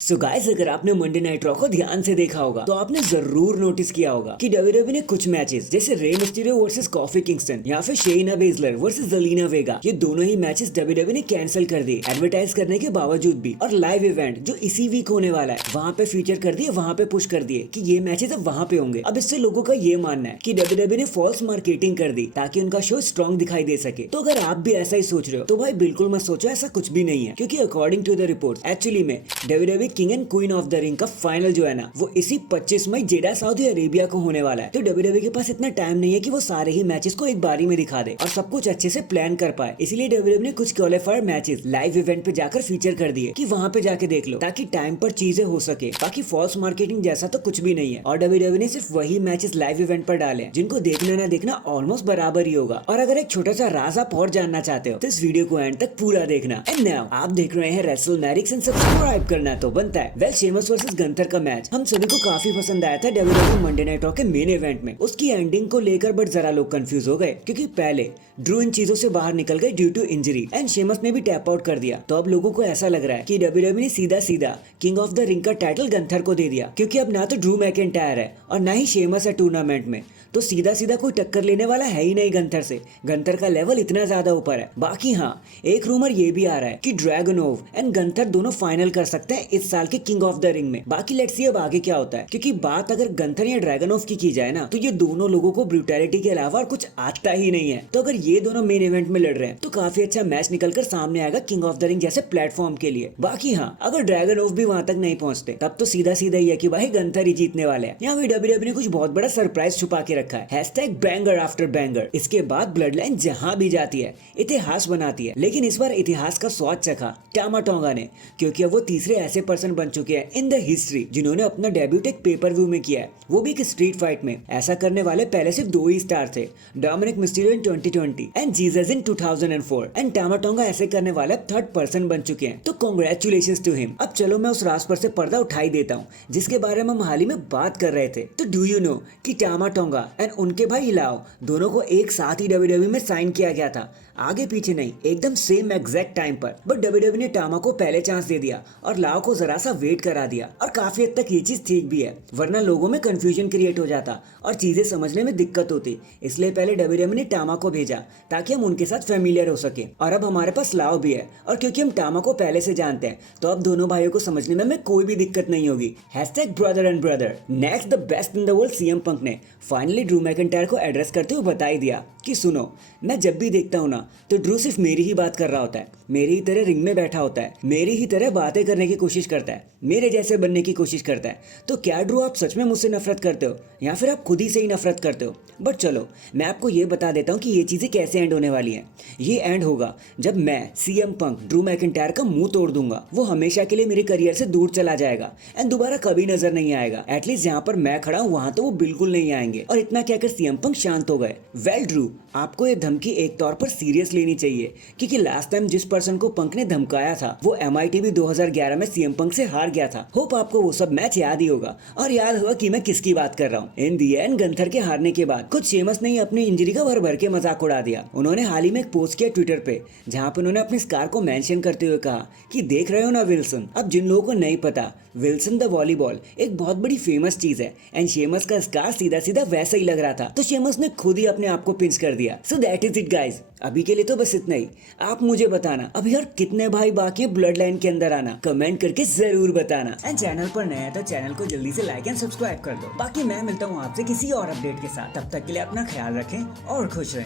So guys, अगर आपने Monday night raw को ध्यान से देखा होगा तो आपने जरूर नोटिस किया होगा कि डब्ल्यूडब्ल्यूई ने कुछ मैचेस जैसे Rey Mysterio versus Kofi Kingston या फिर शेना बेजलर वर्सेस ज़ेलिना वेगा, ये दोनों ही मैचेस डब्ल्यूडब्ल्यूई ने कैंसिल कर दिए एडवर्टाइज करने के बावजूद भी। और लाइव इवेंट जो इसी वीक होने वाला है वहाँ पे फीचर कर दिए, वहाँ पे पुश कर दिए कि ये मैचेस अब वहाँ पे होंगे। अब इससे लोगों का ये मानना है कि डब्ल्यूडब्ल्यूई ने फॉल्स मार्केटिंग कर दी ताकि उनका शो स्ट्रॉन्ग दिखाई दे सके। तो अगर आप भी ऐसा ही सोच रहे हो तो भाई बिल्कुल मत सोचो, ऐसा कुछ भी नहीं है, क्योंकि according to the reports actually में WWE king and queen of the ring का फाइनल जो है ना वो इसी 25 मई जेडा सऊदी अरेबिया को होने वाला है। तो डब्ल्यूडब्ल्यूई के पास इतना टाइम नहीं है कि वो सारे ही मैचेस को एक बारी में दिखा दे और सब कुछ अच्छे से प्लान कर पाए। इसलिए डब्ल्यूडब्ल्यूई ने कुछ क्वालिफायर मैचेस लाइव इवेंट पे जाकर फीचर कर दिए कि वहां पे जाके देख लो, ताकि टाइम पर चीजें हो सके। बाकी फॉल्स मार्केटिंग जैसा तो कुछ भी नहीं है। और डब्ल्यूडब्ल्यूई ने सिर्फ वही मैचेस लाइव इवेंट पर डाले जिनको देखना ना देखना ऑलमोस्ट बराबर ही होगा। और अगर एक छोटा सा राज आप और जानना चाहते हो तो इस वीडियो को एंड तक पूरा देखना। एंड नाउ आप देख रहे हैं रेसलमैनिक्स एंड सब्सक्राइब करना तो बनता है। वेल, शेमस वर्सेस गंथर का मैच हम सभी को काफी पसंद आया था डब्ल्यूडब्ल्यूई मंडे नाइट रॉ के मेन इवेंट में। उसकी एंडिंग को लेकर बट जरा लोग कंफ्यूज हो गए, क्योंकि पहले ड्रू इन चीजों से बाहर निकल गए due to injury and Sheamus ने भी टैप आउट कर दिया। तो अब लोगों को ऐसा लग रहा है कि डब्ल्यूडब्ल्यूई ने सीधा सीधा किंग ऑफ द रिंग का टाइटल गंथर को दे दिया, क्योंकि अब ना तो ड्रू मैकिंटायर है और ना ही शेमस है टूर्नामेंट में। तो सीधा सीधा कोई टक्कर लेने वाला है ही नहीं गंथर से। गंथर का लेवल इतना ज्यादा ऊपर है। बाकी हाँ, एक रूमर ये भी आ रहा है कि ड्रैगनोव एंड गंथर दोनों फाइनल कर सकते हैं इस साल के किंग ऑफ द रिंग में। बाकी लेट्स सी अब आगे क्या होता है, क्योंकि बात अगर गंथर या ड्रैगनोव की जाए ना तो ये दोनों लोगों को ब्रूटैलिटी के अलावा और कुछ आता ही नहीं है। तो अगर ये दोनों मेन इवेंट में लड़ रहे हैं तो काफी अच्छा मैच निकलकर सामने आएगा किंग ऑफ द रिंग जैसे प्लेटफॉर्म के लिए। बाकी हाँ, अगर ड्रैगनोव भी वहां तक नहीं पहुंचते तब तो सीधा सीधा ही है कि भाई गंथर ही जीतने वाले हैं। यहाँ भी डब्ल्यूडब्ल्यूई ने कुछ बहुत बड़ा सरप्राइज छुपा के रखा है। Banger after banger. इसके बाद ब्लड लाइन जहां भी जाती है इतिहास बनाती है, लेकिन इस बार इतिहास का स्वाद चखा टामा टोंगा ने, क्योंकि अब वो तीसरे ऐसे पर्सन बन चुके हैं इन द हिस्ट्री जिन्होंने अपना डेब्यूट एक पेपर व्यू में किया है, वो भी एक स्ट्रीट फाइट में। ऐसा करने वाले पहले सिर्फ 2 ही स्टार थे, Dominic Mysterio in 2020 and Jesus in 2004। And Tama Tonga ऐसे करने वाले अब 3rd पर्सन बन चुके हैं। तो कांग्रेचुलेशंस टू हिम। अब चलो मैं उस राज पर से पर्दा उठाई देता हूँ जिसके बारे में हम हाल ही में बात कर रहे थे। तो डू यू नो कि टामा टोंगा एंड उनके भाई हिलाओ दोनों को एक साथ ही डब्ल्यूडब्ल्यूई में साइन किया गया था, आगे पीछे नहीं, एकदम सेम एग्जैक्ट टाइम पर। बट डब्ल्यूडब्ल्यूई ने टामा को पहले चांस दे दिया और लाओ को जरा सा वेट करा दिया। और काफी हद तक ये चीज ठीक भी है, वरना लोगों में कंफ्यूजन क्रिएट हो जाता और चीजें समझने में दिक्कत होती। इसलिए पहले डब्ल्यूडब्ल्यूई ने टामा को भेजा ताकि हम उनके साथ फेमिलियर हो सके। और अब हमारे पास लाओ भी है, और क्योंकि हम टामा को पहले से जानते हैं तो अब दोनों भाइयों को समझने में हमें कोई भी दिक्कत नहीं होगी। Brother and brother. Next the best in the world CM Punk ने फाइनली ड्रू मैकिंटायर को एड्रेस करते हुए बता ही दिया कि सुनो, मैं जब भी देखता हूँ ना तो ड्रू सिर्फ मेरी ही बात कर रहा होता है, मेरी ही तरह रिंग में बैठा होता है, मेरी ही तरह बातें करने की कोशिश करता है, मेरे जैसे बनने की कोशिश करता है। तो क्या ड्रू आप सच में मुझसे नफरत करते हो या फिर आप खुद ही से ही नफरत करते हो? बट चलो मैं आपको ये बता देता हूँ कि ये चीजें कैसे एंड होने वाली हैं। ये एंड होगा जब मैं सीएम पंक ड्रू मैकिंटायर का मुंह तोड़ दूंगा। वो हमेशा के लिए मेरे करियर से दूर चला जाएगा एंड दोबारा कभी नजर नहीं आएगा। एटलीस्ट जहाँ पर मैं खड़ा हूँ वहां तो वो बिल्कुल नहीं आएंगे। और इतना कहकर सीएम पंक शांत हो गए। वेल ड्रू, आपको ये धमकी एक तौर पर सीरियस लेनी चाहिए, क्योंकि लास्ट टाइम जिस पर्सन को पंक ने धमकाया था वो MITV 2011 में सीएम पंक से हार गया था। होप आपको वो सब मैच याद ही होगा और याद होगा कि मैं किसकी बात कर रहा हूँ। इन दी एंड गंथर के हारने के बाद खुद शेमस ने ही अपनी इंजरी का भर भर के मजाक उड़ा दिया। उन्होंने हाल ही में एक पोस्ट किया ट्विटर पे जहाँ पे उन्होंने अपने स्कार को मेंशन करते हुए कहा कि देख रहे हो ना विल्सन। अब जिन लोगों को नहीं पता, विल्सन द वॉलीबॉल एक बहुत बड़ी फेमस चीज है एंड शेमस का स्कार सीधा सीधा वैसा ही लग रहा था। तो शेमस ने खुद ही अपने आप को पिंच कर दिया। So that is it guys. अभी के लिए तो बस इतना ही। आप मुझे बताना अभी और कितने भाई बाकी है ब्लड लाइन के अंदर आना, कमेंट करके जरूर बताना। एंड चैनल पर नया है तो चैनल को जल्दी से लाइक एंड सब्सक्राइब कर दो। बाकी मैं मिलता हूँ आपसे किसी और अपडेट के साथ। तब तक के लिए अपना ख्याल रखें और खुश रहें।